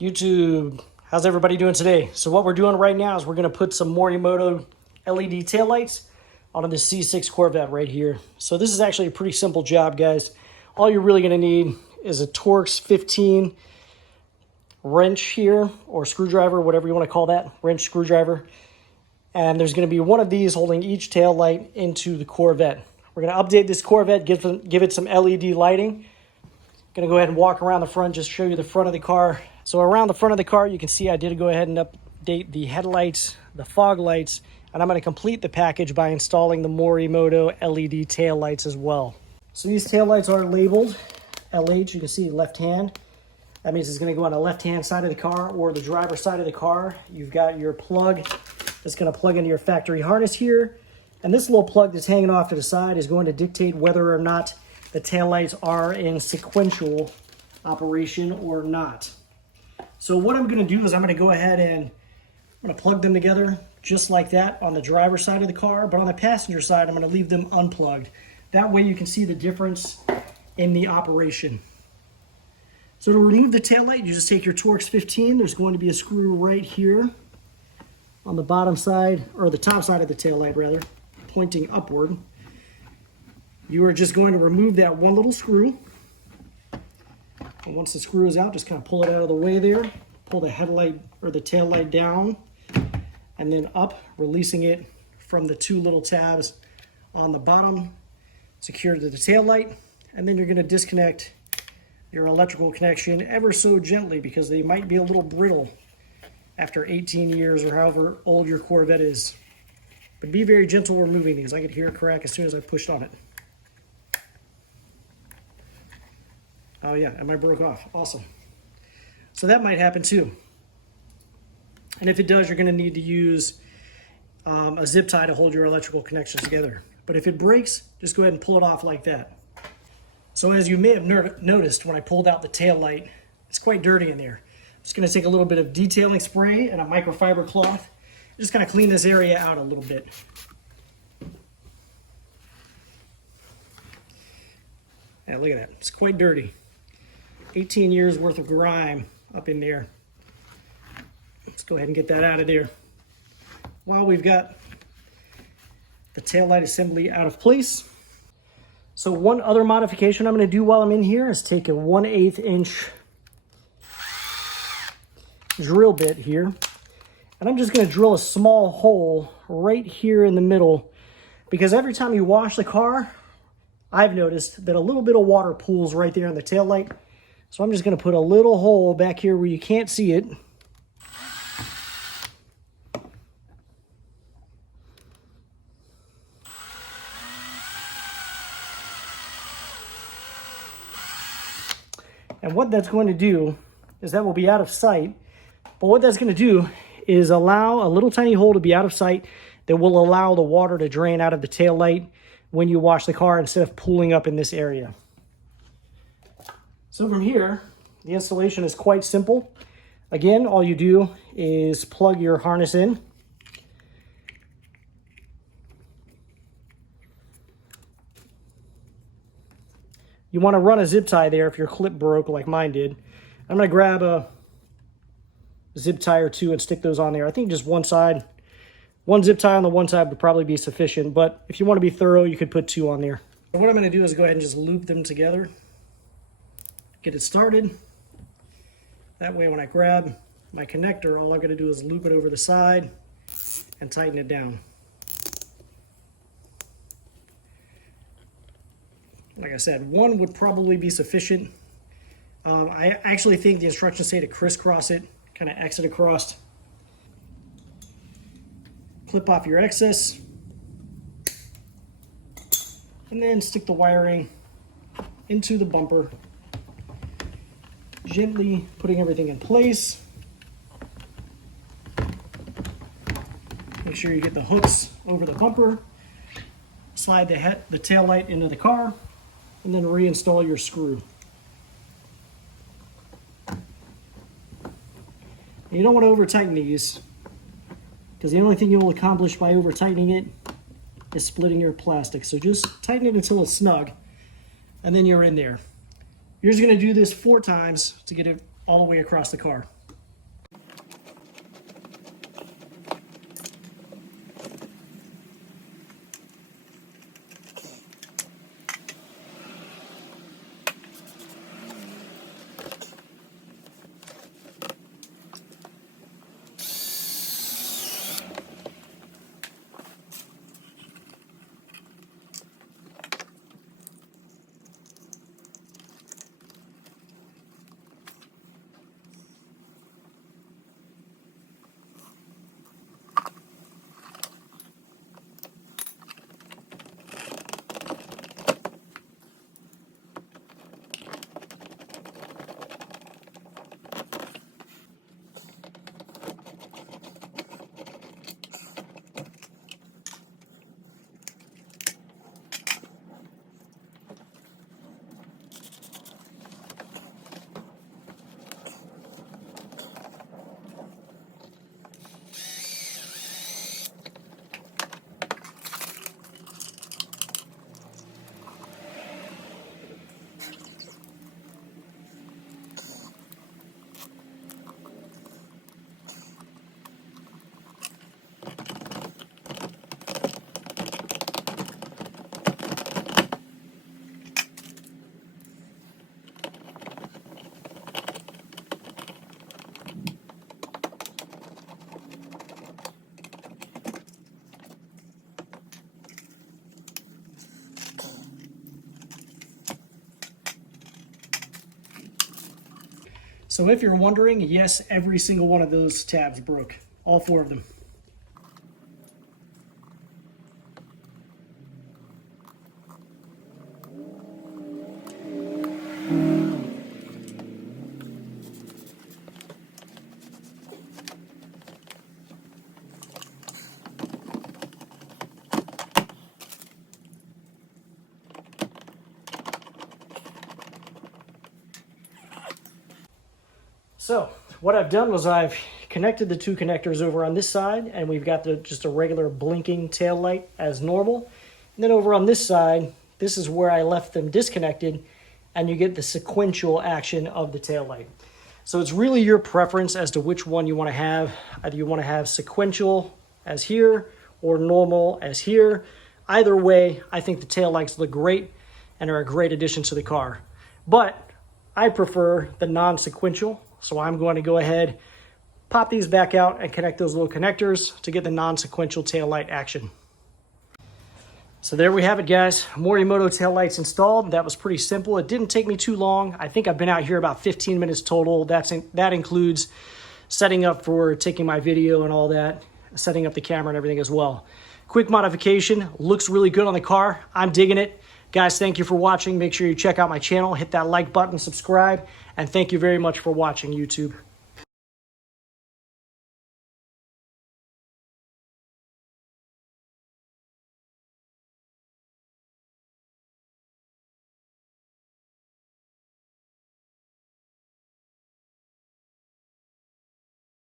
YouTube, how's everybody doing today? So what we're doing right now is we're going to put some Morimoto LED taillights onto the C6 Corvette right here. So this is actually a pretty simple job, guys. All you're really going to need is a Torx 15 wrench here, or screwdriver, whatever you want to call that, wrench screwdriver. And there's going to be one of these holding each tail light into the Corvette. We're going to update this Corvette, give it some LED lighting. Going to go ahead and walk around the front, just show you the front of the car. So around the front of the car, you can see I did go ahead and update the headlights, the fog lights, and I'm going to complete the package by installing the Morimoto LED tail lights as well. So these tail lights are labeled LH. You can see left hand. That means it's going to go on the left-hand side of the car or the driver's side of the car. You've got your plug that's going to plug into your factory harness here. And this little plug that's hanging off to the side is going to dictate whether or not the taillights are in sequential operation or not. So what I'm going to do is I'm going to go ahead and I'm going to plug them together just like that on the driver's side of the car, but on the passenger side I'm going to leave them unplugged. That way you can see the difference in the operation. So to remove the taillight, you just take your Torx 15. There's going to be a screw right here on the bottom side, or the top side of the taillight rather, pointing upward. You are just going to remove that one little screw. And once the screw is out, just kind of pull it out of the way there. Pull the headlight or the tail light down and then up, releasing it from the two little tabs on the bottom, secured to the tail light. And then you're going to disconnect your electrical connection ever so gently because they might be a little brittle after 18 years or however old your Corvette is. But be very gentle removing these. I could hear a crack as soon as I pushed on it. Oh yeah, and I broke off. Awesome. So that might happen too. And if it does, you're going to need to use a zip tie to hold your electrical connections together. But if it breaks, just go ahead and pull it off like that. So as you may have noticed when I pulled out the tail light, it's quite dirty in there. I'm just going to take a little bit of detailing spray and a microfiber cloth. Just kind of clean this area out a little bit. Yeah, look at that. It's quite dirty. 18 years worth of grime up in there. Let's go ahead and get that out of there. While we've got the taillight assembly out of place. So one other modification I'm going to do while I'm in here is take a 1/8 inch drill bit here. And I'm just going to drill a small hole right here in the middle, because every time you wash the car, I've noticed that a little bit of water pools right there in the taillight. So I'm just going to put a little hole back here where you can't see it. And what that's going to do is that will be out of sight. But what that's going to do is allow a little tiny hole to be out of sight that will allow the water to drain out of the tail light when you wash the car instead of pooling up in this area. So from here, the installation is quite simple. Again, all you do is plug your harness in. You want to run a zip tie there if your clip broke like mine did. I'm going to grab a zip tie or two and stick those on there. I think just one side. One zip tie on the one side would probably be sufficient, but if you want to be thorough, you could put two on there. So what I'm going to do is go ahead and just loop them together. Get it started. That way when I grab my connector, all I'm going to do is loop it over the side and tighten it down. Like I said, one would probably be sufficient. I actually think the instructions say to crisscross it, kind of exit across. Clip off your excess. And then stick the wiring into the bumper. Gently putting everything in place. Make sure you get the hooks over the bumper. Slide the tail light into the car. And then reinstall your screw. You don't want to over tighten these, because the only thing you will accomplish by over tightening it is splitting your plastic. So just tighten it until it's snug, and then you're in there. You're just going to do this 4 times to get it all the way across the car. So if you're wondering, yes, every single one of those tabs broke. All 4 of them. So what I've done was I've connected the 2 connectors over on this side, and we've got just a regular blinking tail light as normal. And then over on this side, this is where I left them disconnected, and you get the sequential action of the tail light. So it's really your preference as to which one you want to have. Either you want to have sequential as here or normal as here. Either way, I think the tail lights look great and are a great addition to the car. But I prefer the non-sequential. So I'm going to go ahead, pop these back out and connect those little connectors to get the non-sequential tail light action. So there we have it, guys. Morimoto tail lights installed. That was pretty simple. It didn't take me too long. I think I've been out here about 15 minutes total. That includes setting up for taking my video and all that, setting up the camera and everything as well. Quick modification, looks really good on the car. I'm digging it. Guys, thank you for watching. Make sure you check out my channel, hit that like button, subscribe, and thank you very much for watching, YouTube.